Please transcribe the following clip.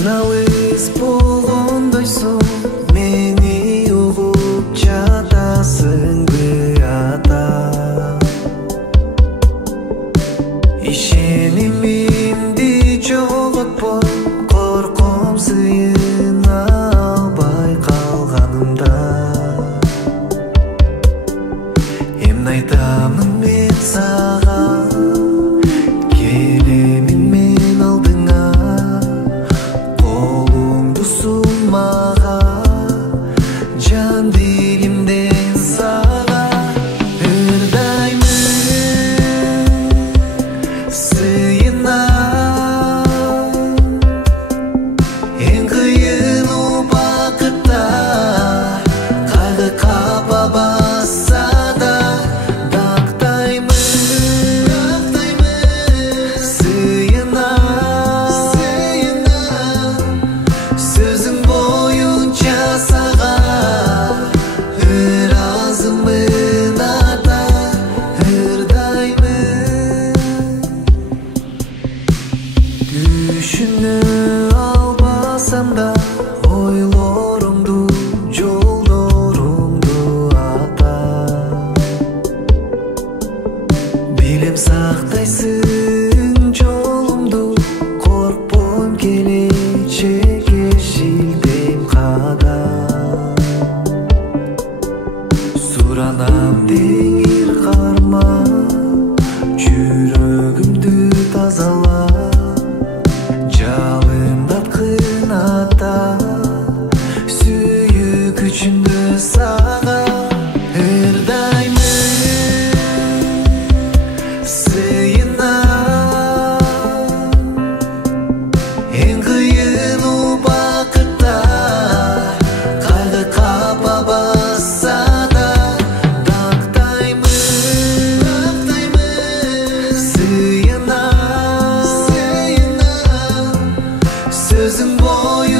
Кыйналыс болгондойсуң, мени угуп жатасыңбы ата? Ишенимимди жоготпой, корком сыйына албай калганымда. Эмне айтамын мен сага, келемин мен алдыңа, колуңду сунмага, жан дилимден сага ырдаймын сыйына. Эң кыйын убакытта кайгы капа басса да дактаймын сыйына. Сөзүң боюнча сага ыраазымын ата, ырдаймын. Түшүнө албасам да ойлорумду, жолдорумду ата. Билем сактайсың жолумду, коркпойм келечекке шилтем кадам. Суранам теңир карма, жүрөгүмдү тазала, жалындаткын ата, сүйүкүчүмдү сага ырдаймын сыйына. Эң кыйын убакытта кайгы капа басса да дактаймын сыйына. Сөзүң бою